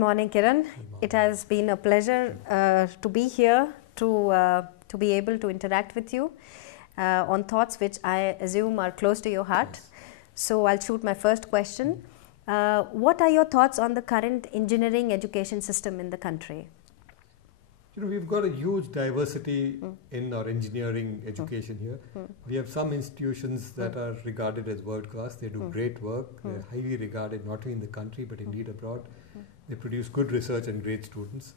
morning, Kiran. It has been a pleasure to be here, to be able to interact with you on thoughts which I assume are close to your heart. Yes. So I'll shoot my first question. What are your thoughts on the current engineering education system in the country? You know, we've got a huge diversity in our engineering education here. We have some institutions that are regarded as world class. They do great work. They're highly regarded not only in the country but indeed abroad. They produce good research and great students.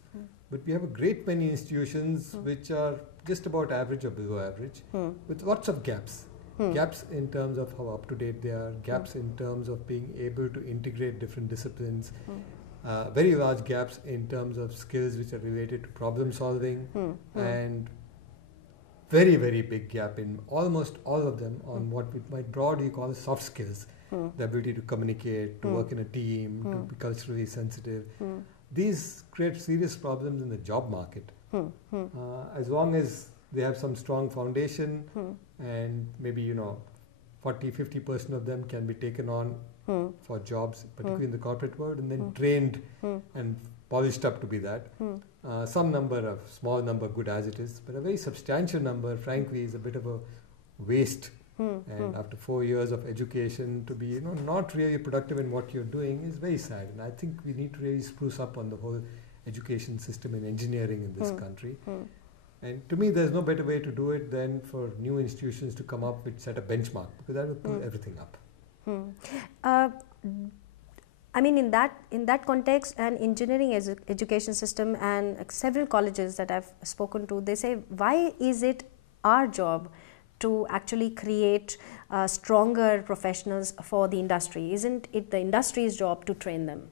But we have a great many institutions which are just about average or below average with lots of gaps. Gaps in terms of how up to date they are, gaps in terms of being able to integrate different disciplines. Very large gaps in terms of skills which are related to problem solving and very, very big gap in almost all of them on what we might broadly call soft skills. The ability to communicate, to work in a team, to be culturally sensitive. These create serious problems in the job market. As long as they have some strong foundation and maybe 40-50% of them can be taken on for jobs, particularly in the corporate world, and then trained and polished up to be that. Some number, a small number, good as it is, but a very substantial number, frankly, is a bit of a waste. And after 4 years of education, to be not really productive in what you're doing is very sad. And I think we need to really spruce up on the whole education system in engineering in this country. And to me, there's no better way to do it than for new institutions to come up with set a benchmark, because that will pull everything up. I mean, in that context, an engineering education system and several colleges that I've spoken to, they say, why is it our job to actually create stronger professionals for the industry? Isn't it the industry's job to train them?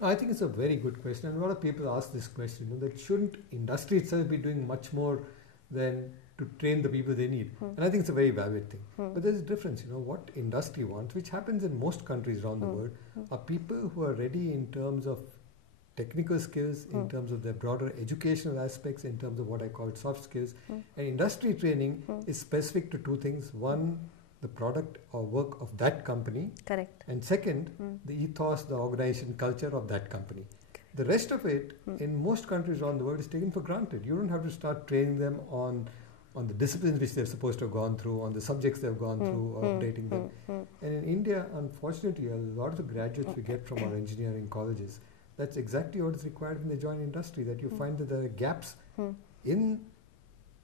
I think it's a very good question, and a lot of people ask this question, that shouldn't industry itself be doing much more than to train the people they need? And I think it's a very valid thing. But there's a difference, what industry wants, which happens in most countries around the world, are people who are ready in terms of technical skills, in terms of their broader educational aspects, in terms of what I call soft skills. And industry training is specific to two things. One, the product or work of that company. Correct. And second, the ethos, the organization culture of that company. Correct. The rest of it, in most countries around the world, is taken for granted. You don't have to start training them on the disciplines which they're supposed to have gone through, on the subjects they've gone through, or updating them. And in India, unfortunately, a lot of the graduates we get from our engineering colleges, that's exactly what is required when they join industry, that you find that there are gaps in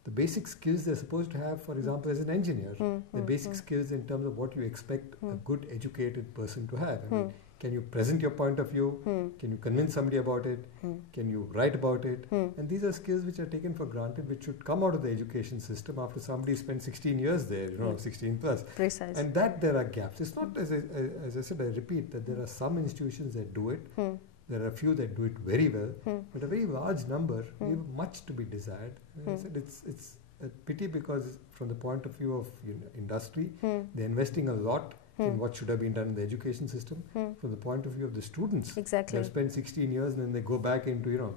the basic skills they're supposed to have, for example, as an engineer, the basic skills in terms of what you expect a good educated person to have. I mean, can you present your point of view? Can you convince somebody about it? Can you write about it? And these are skills which are taken for granted, which should come out of the education system after somebody spent 16 years there, 16 plus. Precisely. And that there are gaps. It's not, as I said, I repeat, that there are some institutions that do it. There are a few that do it very well, but a very large number leave much to be desired. I said it's a pity, because from the point of view of industry, they're investing a lot in what should have been done in the education system. From the point of view of the students, exactly, they've spent 16 years and then they go back into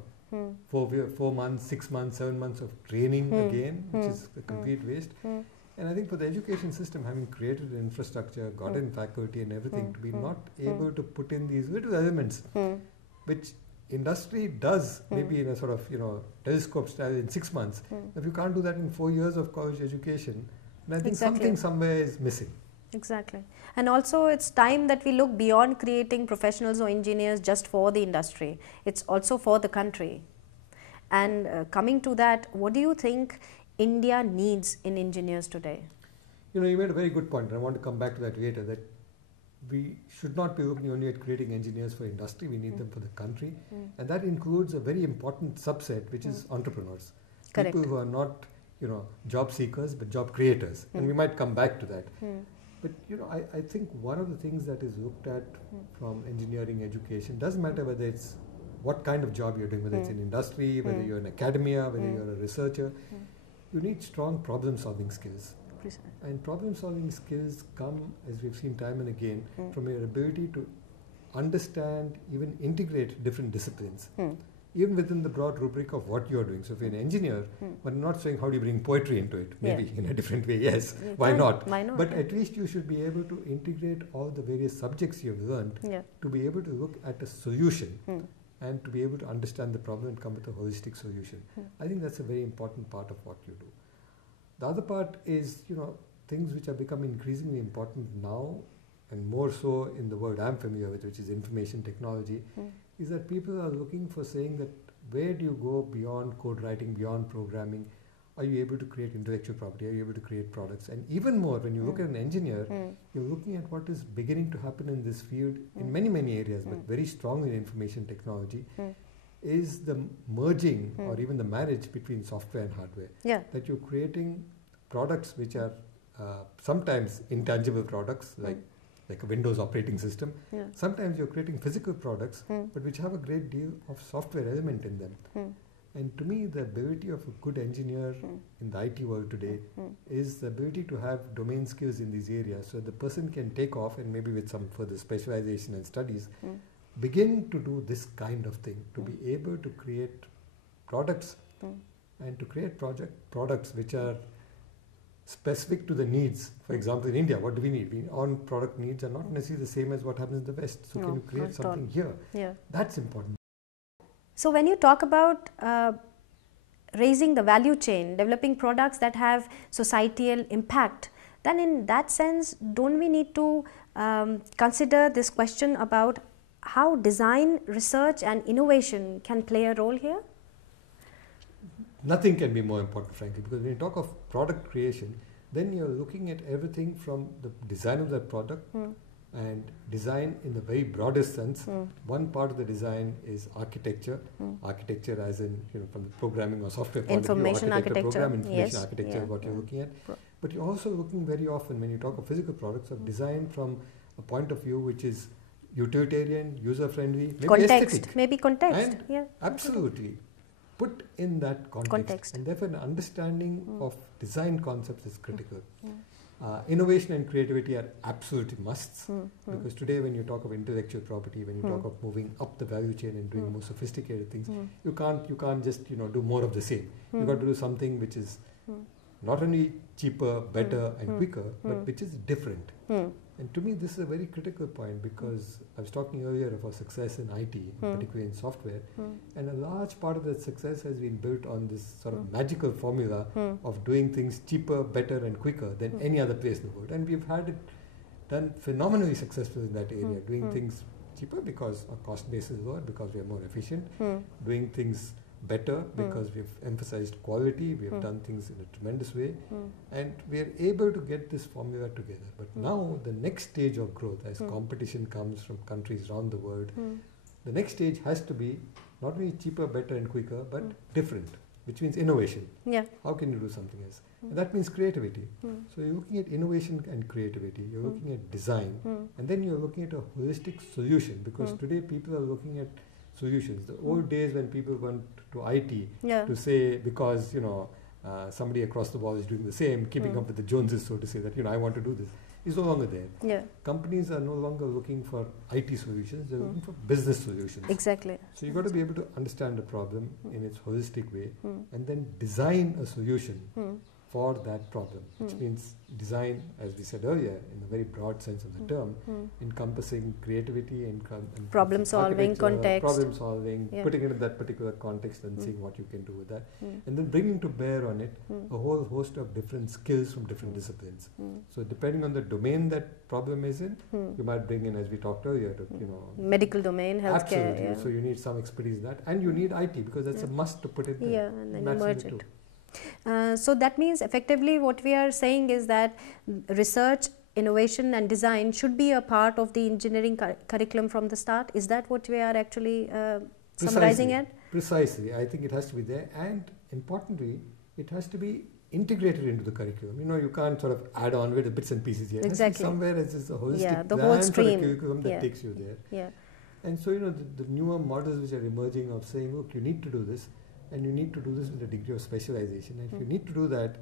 4 months, 6 months, 7 months of training again, which is a complete waste. And I think for the education system, having created an infrastructure, got in faculty and everything, to be not able to put in these little elements which industry does maybe in a sort of telescope style in 6 months. If you can't do that in 4 years of college education, then I think something somewhere is missing. Exactly. And also it's time that we look beyond creating professionals or engineers just for the industry. It's also for the country. And coming to that, what do you think India needs in engineers today? You made a very good point, and I want to come back to that later, that we should not be looking only at creating engineers for industry, we need them for the country. And that includes a very important subset, which is entrepreneurs. Correct. People who are not, job seekers, but job creators. And we might come back to that. But, I think one of the things that is looked at from engineering education, doesn't matter whether it's what kind of job you're doing, whether it's in industry, whether you're in academia, whether you're a researcher, you need strong problem-solving skills. And problem-solving skills come, as we've seen time and again, from your ability to understand, even integrate different disciplines, even within the broad rubric of what you're doing. So if you're an engineer, we're not saying how do you bring poetry into it, maybe in a different way, yes, why not? But at least you should be able to integrate all the various subjects you've learned to be able to look at a solution and to be able to understand the problem and come with a holistic solution. I think that's a very important part of what you do. The other part is, things which are becoming increasingly important now, and more so in the world I'm familiar with, which is information technology, is that people are looking for saying that where do you go beyond code writing, beyond programming? Are you able to create intellectual property? Are you able to create products? And even more, when you look at an engineer, you're looking at what is beginning to happen in this field in many, many areas, but very strong in information technology, is the merging or even the marriage between software and hardware. That you're creating products which are sometimes intangible products, like a Windows operating system. Sometimes you're creating physical products, but which have a great deal of software element in them. And to me, the ability of a good engineer in the IT world today is the ability to have domain skills in these areas, so the person can take off and maybe with some further specialization and studies, begin to do this kind of thing, to be able to create products and to create products which are specific to the needs. For example, in India, what do we need? Our product needs are not necessarily the same as what happens in the West. So can you create something here? That's important. So when you talk about raising the value chain, developing products that have societal impact, then in that sense, don't we need to consider this question about how design, research and innovation can play a role here? Nothing can be more important, frankly, because when you talk of product creation, then you're looking at everything from the design of that product, and design in the very broadest sense. One part of the design is architecture. Architecture as in, from the programming or software point of view, architecture, program information architecture is what you're looking at. But you're also looking very often, when you talk of physical products, of design from a point of view which is utilitarian, user-friendly, maybe aesthetic. Maybe context. And absolutely. Put in that context. And therefore, an understanding of design concepts is critical. Innovation and creativity are absolutely musts, because today when you talk of intellectual property, when you talk of moving up the value chain and doing more sophisticated things, you can't just do more of the same. You've got to do something which is not only cheaper, better and quicker, but which is different. And to me, this is a very critical point, because I was talking earlier about success in IT, particularly in software, and a large part of that success has been built on this sort of magical formula of doing things cheaper, better and quicker than any other place in the world. And we've had it done phenomenally successful in that area, doing things cheaper because our cost base is lower, because we are more efficient, doing things better because we've emphasized quality, we have done things in a tremendous way, and we are able to get this formula together. But now the next stage of growth, as competition comes from countries around the world, the next stage has to be not only cheaper, better and quicker, but different, which means innovation. How can you do something else? And that means creativity. So you're looking at innovation and creativity, you're looking at design, and then you're looking at a holistic solution, because today people are looking at solutions. The old days when people went to IT to say, because somebody across the wall is doing the same, keeping up with the Joneses, so to say, that I want to do this, is no longer there. Companies are no longer looking for IT solutions, they're looking for business solutions. Exactly. So you've got to be able to understand the problem in its holistic way, and then design a solution for that problem, which means design, as we said earlier, in a very broad sense of the term, encompassing creativity and problem solving, context. Problem solving, putting it in that particular context and seeing what you can do with that. And then bringing to bear on it a whole host of different skills from different disciplines. So depending on the domain that problem is in, you might bring in, as we talked earlier, medical domain, healthcare. Absolutely. So you need some expertise in that, and you need IT, because that's a must to put it there. And then you merge it. So that means effectively what we are saying is that research, innovation and design should be a part of the engineering curriculum from the start. Is that what we are actually summarizing it? Precisely. I think it has to be there, and importantly, it has to be integrated into the curriculum. You can't sort of add on with the bits and pieces here. It has to be somewhere as a holistic the plan whole stream for the curriculum that takes you there. And so, the newer models which are emerging of saying, look, you need to do this, and you need to do this with a degree of specialization. And if you need to do that,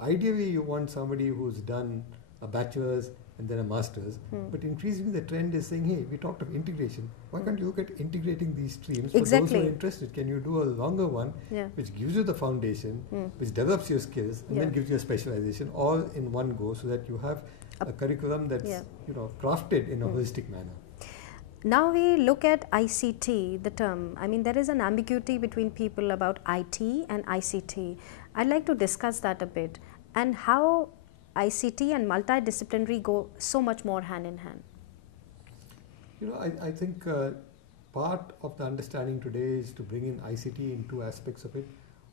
ideally you want somebody who's done a bachelor's and then a master's, but increasingly the trend is saying, hey, we talked of integration, why can't you look at integrating these streams for those who are interested? Can you do a longer one which gives you the foundation, which develops your skills, and then gives you a specialization all in one go, so that you have a curriculum that's crafted in a holistic manner. Now we look at ICT, the term. I mean, there is an ambiguity between people about IT and ICT. I'd like to discuss that a bit, and how ICT and multidisciplinary go so much more hand in hand. You know, I think part of the understanding today is to bring in ICT in two aspects of it.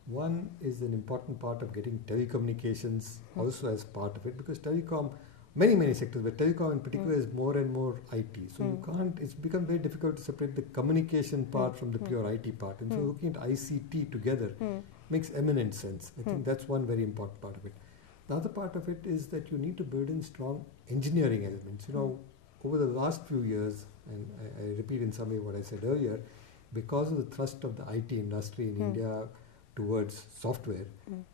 One is an important part of getting telecommunications also as part of it, because telecom, many sectors, but telecom in particular is more and more IT. So you can't, it's become very difficult to separate the communication part from the pure IT part. And so looking at ICT together makes eminent sense. I think that's one very important part of it. The other part of it is that you need to build in strong engineering elements. You know, over the last few years, and I repeat in some way what I said earlier, because of the thrust of the IT industry in India towards software,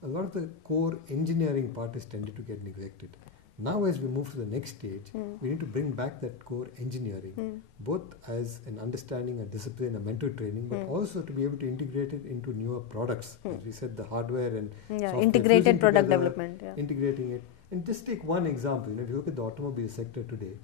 a lot of the core engineering part has tended to get neglected. Now as we move to the next stage, we need to bring back that core engineering, both as an understanding, a discipline, a mental training, but also to be able to integrate it into newer products. As we said, the hardware and software, integrated product together, development. Integrating it. And just take one example, you know, if you look at the automobile sector today,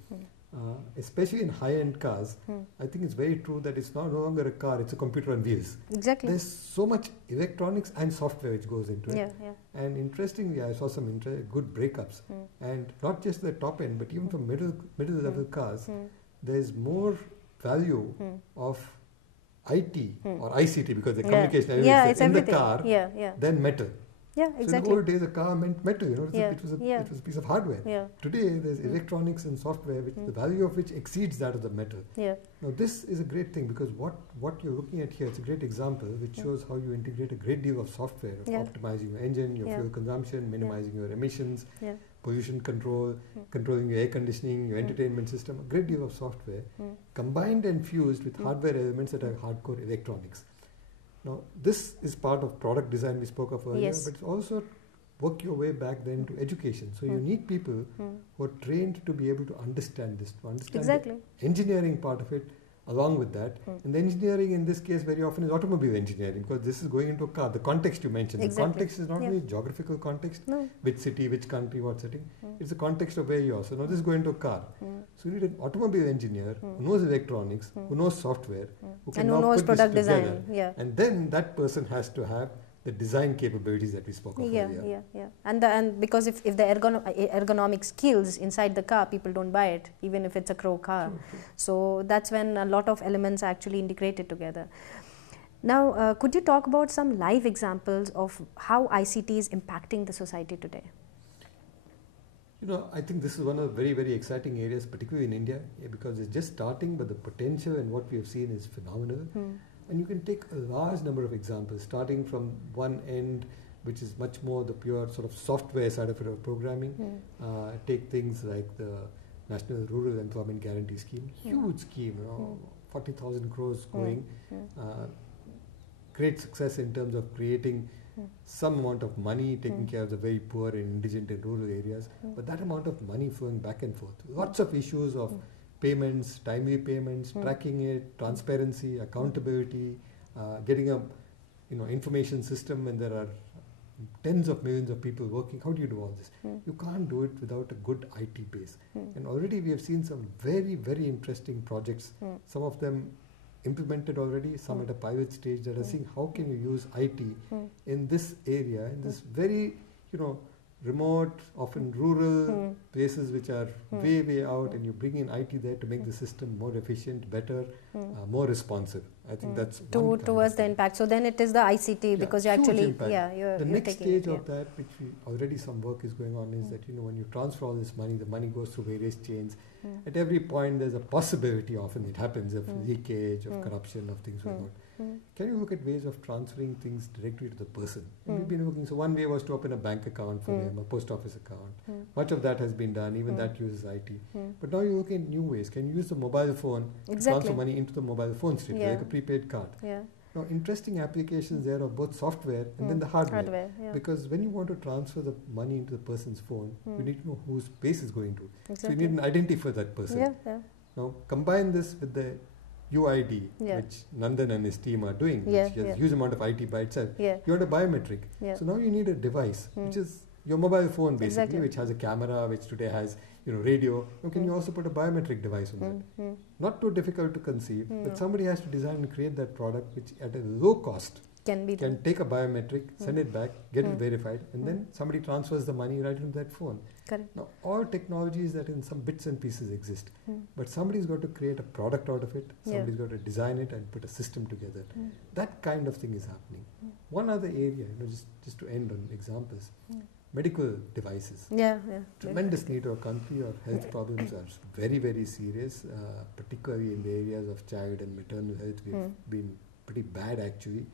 especially in high-end cars, I think it's very true that it's no longer a car, it's a computer on wheels. Exactly. There's so much electronics and software which goes into it. Yeah. And interestingly, I saw some good breakups. And not just the top end, but even for middle level cars, there's more value of IT or ICT, because the communication elements in the car than metal. Yeah, exactly. exactly. So in the old days, a car meant metal, you know, it was a piece of hardware. Today, there's electronics and software, which the value of which exceeds that of the metal. Now, this is a great thing, because what you're looking at here, it's a great example which shows how you integrate a great deal of software, of optimizing your engine, your fuel consumption, minimizing your emissions, pollution control, controlling your air conditioning, your entertainment system, a great deal of software, combined and fused with hardware elements that are hardcore electronics. Now, this is part of product design we spoke of earlier, but it's also work your way back then to education. So you need people who are trained to be able to understand this, to understand the engineering part of it along with that. And the engineering in this case very often is automobile engineering, because this is going into a car. The context you mentioned, the context is not only geographical context, which city, which country, what setting. It's the context of where you are. So now this is going to a car. So you need an automobile engineer who knows electronics, who knows software, who can now put product this together. Design. And then that person has to have the design capabilities that we spoke of earlier. And because if the ergonomic skills inside the car, people don't buy it, even if it's a Crow car. True. So that's when a lot of elements are actually integrated together. Now, could you talk about some live examples of how ICT is impacting the society today? You know, I think this is one of the very exciting areas, particularly in India, because it's just starting, but the potential and what we have seen is phenomenal. And you can take a large number of examples, starting from one end, which is much more the pure sort of software side of it, of programming. Take things like the National Rural Employment Guarantee Scheme, huge scheme, you know, 40,000 crores going. Great success in terms of creating some amount of money, taking care of the very poor and indigent and rural areas, but that amount of money flowing back and forth. Lots of issues of payments, timely payments, tracking it, transparency, accountability, getting a information system when there are tens of millions of people working. How do you do all this? You can't do it without a good IT base. And already we have seen some very interesting projects, some of them implemented already, some at a pilot stage, that are seeing how can you use IT in this area, in this very, remote, often rural places which are way out, and you bring in IT there to make the system more efficient, better, more responsive. I think that's towards the impact. So then it is the ICT, because you actually you're the next stage of that, which we already some work is going on, is that when you transfer all this money, the money goes through various chains. At every point there's a possibility, often it happens, of leakage, of corruption, of things going on. Can you look at ways of transferring things directly to the person? And we've been looking, so one way was to open a bank account for them, a post office account. Much of that has been done, even that uses IT. But now you look at new ways. Can you use the mobile phone to transfer money into the mobile phone strip, like a prepaid card? Now, interesting applications there of both software and then the hardware. Because when you want to transfer the money into the person's phone, you need to know whose base is going to. So you need an identity for that person. Now, combine this with the UID, which Nandan and his team are doing, which has a huge amount of IT by itself. You want a biometric. So now you need a device, which is your mobile phone basically, which has a camera, which today has radio. Can you also put a biometric device on that? Not too difficult to conceive, but somebody has to design and create that product which at a low cost can take a biometric, send it back, get it verified, and then somebody transfers the money right into that phone. Correct. Now, all technologies that in some bits and pieces exist, but somebody's got to create a product out of it, somebody's got to design it and put a system together. That kind of thing is happening. One other area, just to end on examples, medical devices. Tremendous need of our country. Our health problems are very, very serious, particularly in the areas of child and maternal health. We've been pretty bad actually.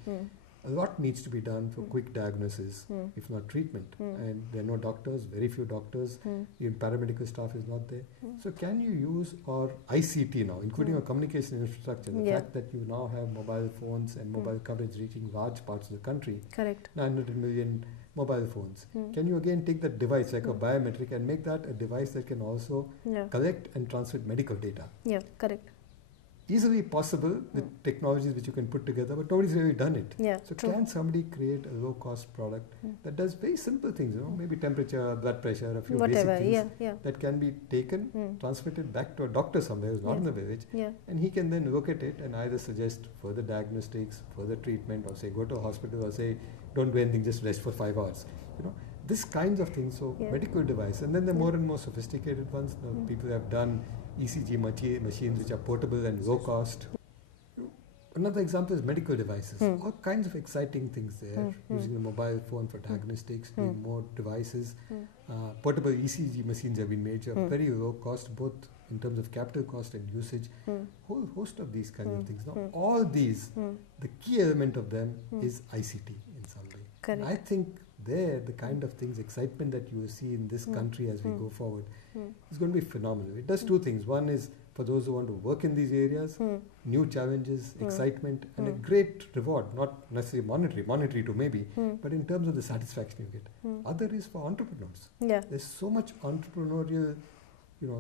A lot needs to be done for quick diagnosis, if not treatment. And there are no doctors, very few doctors, even paramedical staff is not there. So can you use our ICT now, including our communication infrastructure, the fact that you now have mobile phones and mobile coverage reaching large parts of the country, 900 million mobile phones. Can you again take that device like a biometric and make that a device that can also collect and transmit medical data? Easily possible with technologies which you can put together, but nobody's really done it. So can somebody create a low-cost product that does very simple things, maybe temperature, blood pressure, a few basic things that can be taken, transmitted back to a doctor somewhere who's not in the village, and he can then look at it and either suggest further diagnostics, further treatment, or say go to a hospital, or say don't do anything, just rest for 5 hours. This kinds of things. So medical device, and then the more and more sophisticated ones. Now people have done ECG machines which are portable and low cost. Another example is medical devices. All kinds of exciting things there. Using the mobile phone for diagnostics, doing more devices. Portable ECG machines have been made, very low cost, both in terms of capital cost and usage. Whole host of these kinds of things. Now, all these, the key element of them is ICT in some way. And I think the kind of things, excitement that you will see in this country as we go forward is going to be phenomenal. It does two things. One is for those who want to work in these areas, new challenges, excitement, and a great reward, not necessarily monetary too maybe, but in terms of the satisfaction you get. Other is for entrepreneurs. There's so much entrepreneurial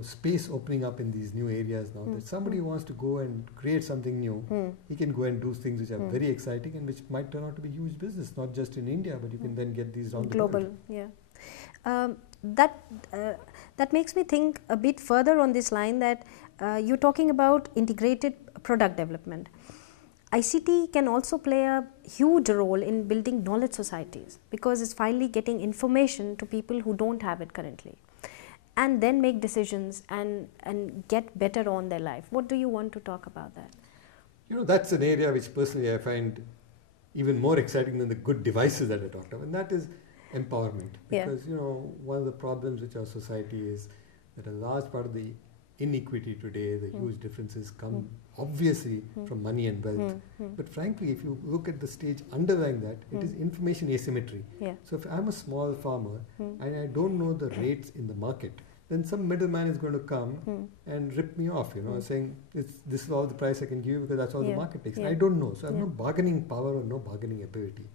space opening up in these new areas now that somebody who wants to go and create something new, he can go and do things which are very exciting and which might turn out to be huge business, not just in India, but you can then get these around global. the world. That makes me think a bit further on this line that you're talking about integrated product development. ICT can also play a huge role in building knowledge societies because it's finally getting information to people who don't have it currently, and then make decisions and get better on their life. What do you want to talk about that? That's an area which personally I find even more exciting than the good devices that I talked about, and that is empowerment. Because, one of the problems which our society is that a large part of the inequity today, the huge differences come obviously from money and wealth. But frankly, if you look at the stage underlying that, it is information asymmetry. So if I'm a small farmer and I don't know the rates in the market, then some middleman is going to come and rip me off, saying this is all the price I can give you because that's all the market takes. I don't know. So I have no bargaining power or no bargaining ability.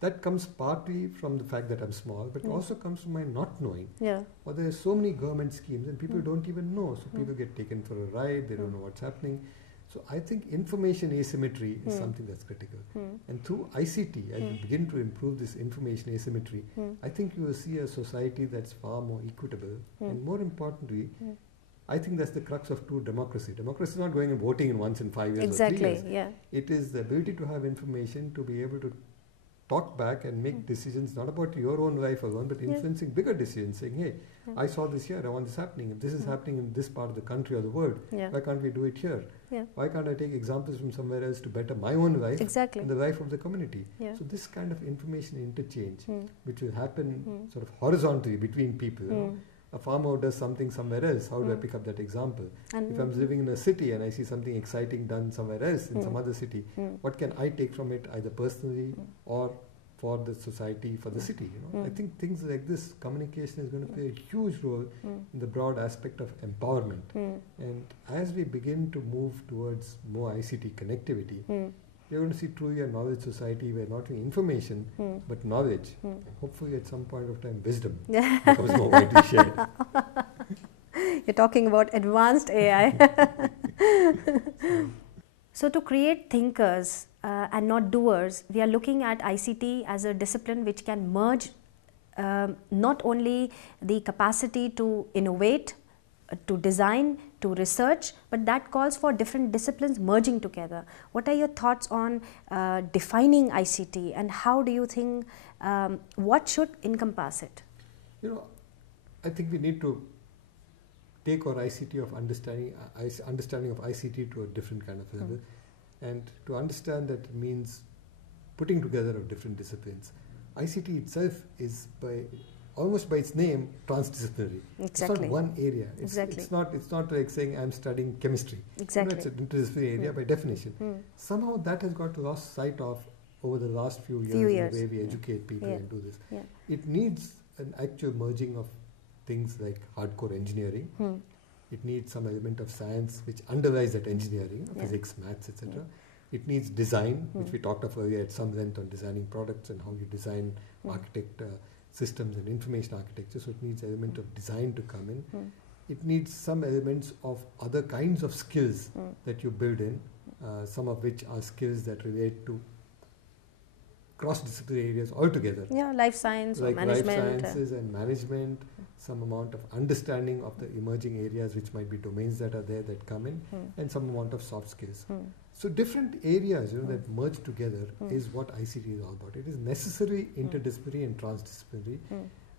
That comes partly from the fact that I'm small, but also comes from my not knowing. Or there are so many government schemes and people don't even know. So people get taken for a ride, they don't know what's happening. So I think information asymmetry is something that's critical. And through ICT, as we begin to improve this information asymmetry, I think you will see a society that's far more equitable. And more importantly, I think that's the crux of true democracy. Democracy is not going and voting in once in 5 years or 3 years. It is the ability to have information to be able to talk back and make decisions not about your own life alone, but influencing bigger decisions, saying, hey, I saw this here, I want this happening. If this is happening in this part of the country or the world, why can't we do it here? Why can't I take examples from somewhere else to better my own life and the life of the community? So this kind of information interchange, which will happen sort of horizontally between people. A farmer does something somewhere else, how do I pick up that example? And if I'm living in a city and I see something exciting done somewhere else in some other city, what can I take from it either personally or for the society, for the city? I think things like this, communication is going to play a huge role in the broad aspect of empowerment. And as we begin to move towards more ICT connectivity, you're going to see truly a knowledge society where not only information, but knowledge, and hopefully at some point of time, wisdom becomes more widely shared. You're talking about advanced AI. So to create thinkers and not doers, we are looking at ICT as a discipline which can merge not only the capacity to innovate, to design, to research, but that calls for different disciplines merging together. What are your thoughts on defining ICT, and how do you think, what should encompass it? I think we need to take our ICT of understanding of ICT to a different kind of level, and to understand that means putting together of different disciplines. ICT itself is almost by its name transdisciplinary. Exactly. It's not one area. Exactly. It's not like saying I'm studying chemistry. Exactly. It's an interdisciplinary area by definition. Somehow that has got lost sight of over the last few years in the way we educate people and do this. It needs an actual merging of things like hardcore engineering. It needs some element of science which underlies that engineering, physics, maths, etc. It needs design, which we talked of earlier at some length on designing products and how you design, architect systems and information architecture. So it needs element of design to come in. It needs some elements of other kinds of skills that you build in, some of which are skills that relate to cross-disciplinary areas altogether. Yeah, life science or management. Life sciences and management, some amount of understanding of the emerging areas which might be domains that are there that come in, and some amount of soft skills. So different areas that merge together is what ICT is all about. It is necessarily interdisciplinary and transdisciplinary.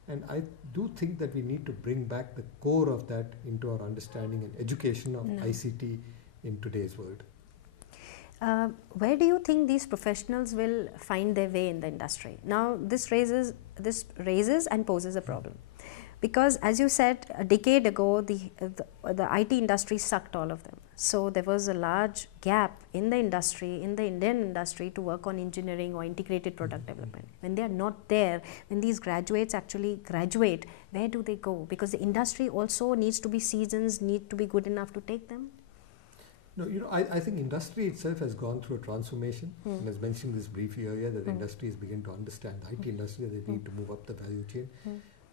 And I do think that we need to bring back the core of that into our understanding and education of ICT in today's world. Where do you think these professionals will find their way in the industry? Now, this raises and poses a problem, because as you said, a decade ago, the IT industry sucked all of them. So there was a large gap in the industry, in the Indian industry, to work on engineering or integrated product development. When they are not there, when these graduates actually graduate, where do they go? Because the industry also needs to be seasoned, need to be good enough to take them. No, I think industry itself has gone through a transformation. And as mentioned this briefly earlier, that the industry is beginning to understand the IT industry, that they need to move up the value chain.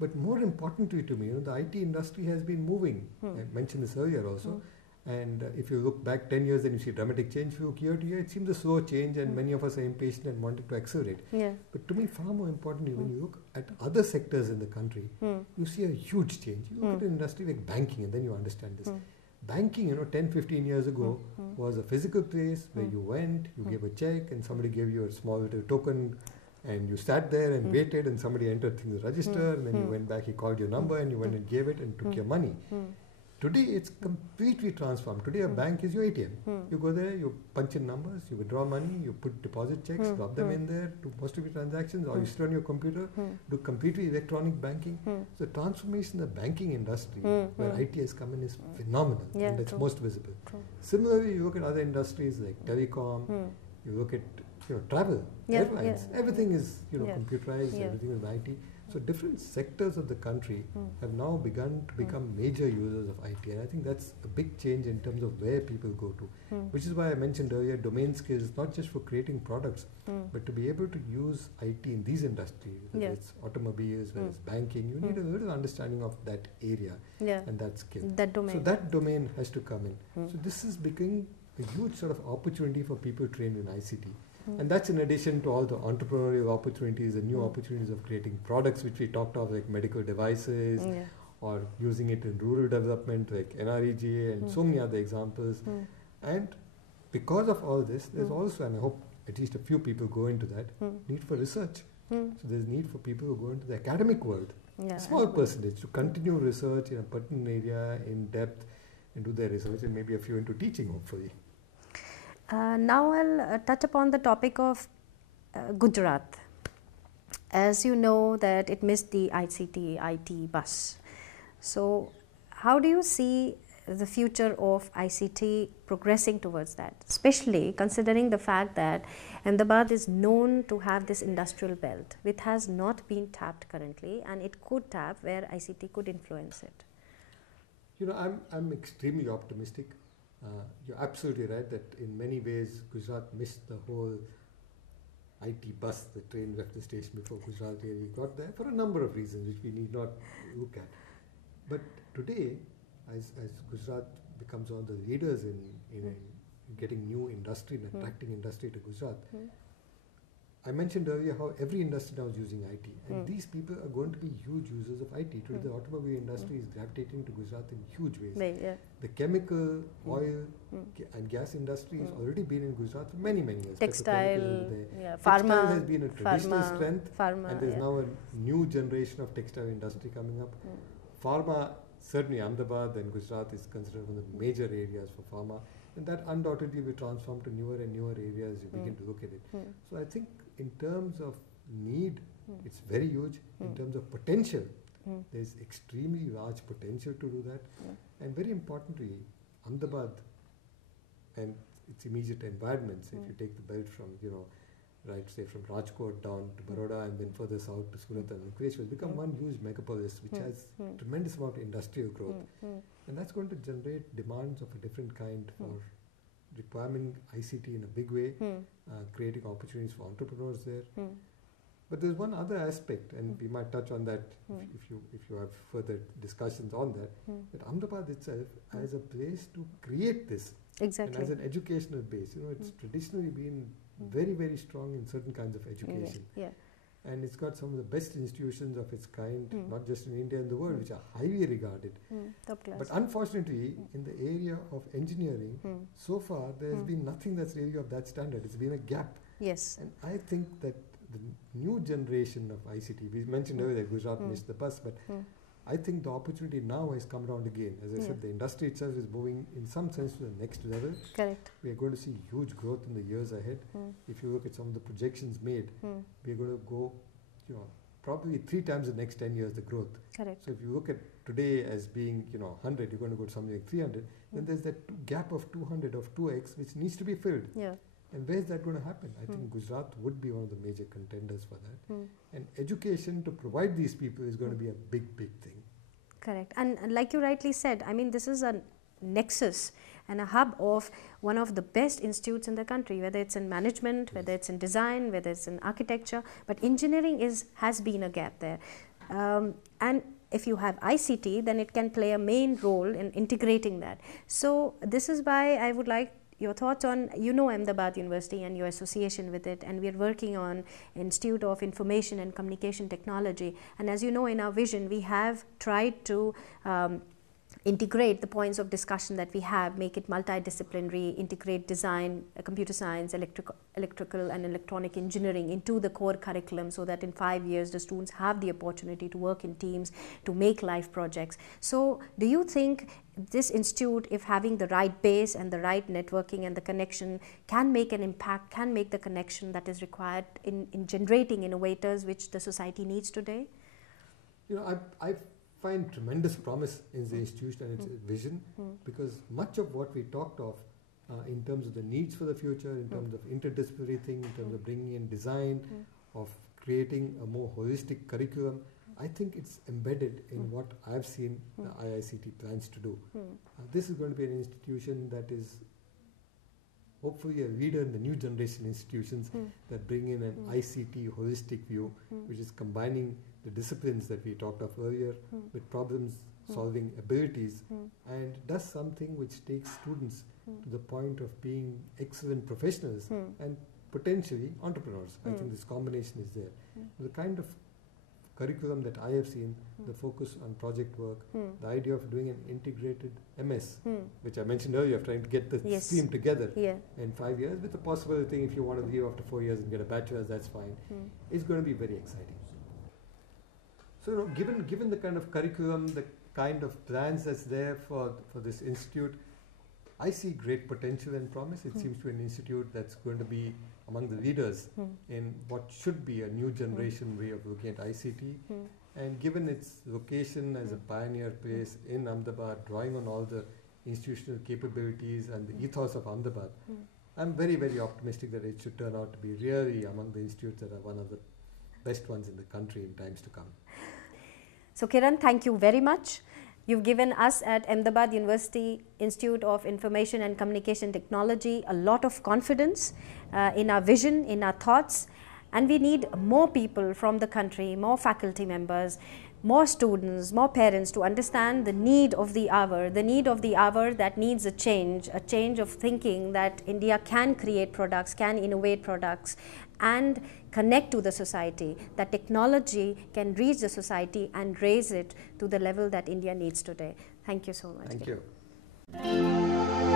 But more importantly to me, the IT industry has been moving. I mentioned this earlier also. And if you look back 10 years, then you see dramatic change. If you look year to year, it seems a slow change, and many of us are impatient and wanted to accelerate. But to me, far more importantly, when you look at other sectors in the country, you see a huge change. You look at an industry like banking, and then you understand this. Banking, 10, 15 years ago, was a physical place where you went, you gave a check, and somebody gave you a small little token, and you sat there and waited, and somebody entered things in the register, and then you went back, he called your number, and you went and gave it and took your money. Today, it's completely transformed. Today, a bank is your ATM. You go there, you punch in numbers, you withdraw money, you put deposit checks, drop them in there, do most of your transactions, or you sit on your computer, do completely electronic banking. So the transformation of the banking industry, where IT has come in, is phenomenal, and it's most visible. Similarly, you look at other industries like telecom, you look at travel, airlines, everything is computerized, everything is IT. So different sectors of the country have now begun to become major users of IT, and I think that's a big change in terms of where people go to, which is why I mentioned earlier domain skills, not just for creating products, but to be able to use IT in these industries, whether it's automobiles, whether it's banking, you need a little understanding of that area and that skill. That domain. So that domain has to come in. So this is becoming a huge sort of opportunity for people trained in ICT. And that's in addition to all the entrepreneurial opportunities and new opportunities of creating products which we talked of, like medical devices, or using it in rural development like NREGA and so many other examples. And because of all this, there's also, and I hope at least a few people go into that, need for research. So there's need for people who go into the academic world, a small percentage, to continue research in a pertinent area in depth and do their research, and maybe a few into teaching, hopefully. Now I'll touch upon the topic of Gujarat. As you know that it missed the ICT, IT bus. So how do you see the future of ICT progressing towards that, especially considering the fact that Ahmedabad is known to have this industrial belt, which has not been tapped currently, and it could tap where ICT could influence it? I'm extremely optimistic. You're absolutely right that in many ways Gujarat missed the whole IT bus. The train left the station before Gujarat really got there for a number of reasons which we need not look at. But today, as Gujarat becomes one of the leaders in getting new industry and attracting industry to Gujarat, I mentioned earlier how every industry now is using IT, and these people are going to be huge users of IT. Today, the automobile industry is gravitating to Gujarat in huge ways. The chemical, oil, and gas industry has already been in Gujarat for many, many years. Textile, Pharma pharma has been a traditional strength, and there's now a new generation of textile industry coming up. Pharma, certainly Ahmedabad and Gujarat is considered one of the major areas for pharma, and that undoubtedly will transform to newer and newer areas as you begin to look at it. So I think in terms of need, it's very huge. In terms of potential, there's extremely large potential to do that. And very importantly, Ahmedabad and its immediate environments, if you take the belt from, right, say from Rajkot down to Baroda and then further south to Surat and Ankleshwar, has become one huge megapolis which has tremendous amount of industrial growth. And that's going to generate demands of a different kind for requiring ICT in a big way, creating opportunities for entrepreneurs there. But there's one other aspect, and we might touch on that if you have further discussions on that, that Ahmedabad itself as a place to create this. Exactly. And as an educational base, it's traditionally been very, very strong in certain kinds of education. And it's got some of the best institutions of its kind, not just in India and the world, which are highly regarded. Top class. But unfortunately, in the area of engineering, so far there has been nothing that's really of that standard. It's been a gap. Yes. And I think that the new generation of ICT, we mentioned earlier that Gujarat missed the bus, but I think the opportunity now has come around again. As I said, the industry itself is moving in some sense to the next level. Correct. We are going to see huge growth in the years ahead. If you look at some of the projections made, we are going to go, probably 3 times the next 10 years the growth. Correct. So if you look at today as being, 100, you're going to go to something like 300. Then there's that gap of 200 of 2x which needs to be filled. And where is that going to happen? I think Gujarat would be one of the major contenders for that. And education to provide these people is going to be a big, big thing. Correct. And like you rightly said, I mean, this is a nexus and a hub of one of the best institutes in the country, whether it's in management, whether it's in design, whether it's in architecture. But engineering has been a gap there. And if you have ICT, then it can play a main role in integrating that. So this is why I would like your thoughts on, Ahmedabad University and your association with it, and we are working on Institute of Information and Communication Technology. And as you know, in our vision, we have tried to integrate the points of discussion that we have, make it multidisciplinary, integrate design, computer science, electrical and electronic engineering into the core curriculum, so that in 5 years the students have the opportunity to work in teams, to make life projects. So do you think this institute, if having the right base and the right networking and the connection, can make an impact, can make the connection that is required in generating innovators which the society needs today? I find tremendous promise in the institution and its vision, because much of what we talked of in terms of the needs for the future, in terms of interdisciplinary thing, in terms of bringing in design, of creating a more holistic curriculum, I think it's embedded in what I've seen the IICT plans to do. This is going to be an institution that is hopefully a leader in the new generation institutions that bring in an ICT holistic view, which is combining the disciplines that we talked of earlier with problem solving abilities, and does something which takes students to the point of being excellent professionals and potentially entrepreneurs. I think this combination is there. The kind of curriculum that I have seen, the focus on project work, the idea of doing an integrated MS, which I mentioned earlier, of trying to get the stream together in 5 years, with the possibility if you want to leave after 4 years and get a bachelor's, that's fine. It's going to be very exciting. So given the kind of curriculum, the kind of plans that's there for this institute, I see great potential and promise. It seems to be an institute that's going to be among the leaders in what should be a new generation way of looking at ICT. And given its location as a pioneer place in Ahmedabad, drawing on all the institutional capabilities and the ethos of Ahmedabad, I'm very, very optimistic that it should turn out to be really among the institutes that are one of the best ones in the country in times to come. So Kiran, thank you very much. You've given us at Ahmedabad University Institute of Information and Communication Technology a lot of confidence in our vision, in our thoughts, and we need more people from the country, more faculty members, more students, more parents to understand the need of the hour that needs a change of thinking, that India can create products, can innovate products, and connect to the society, that technology can reach the society and raise it to the level that India needs today. Thank you so much. Thank you.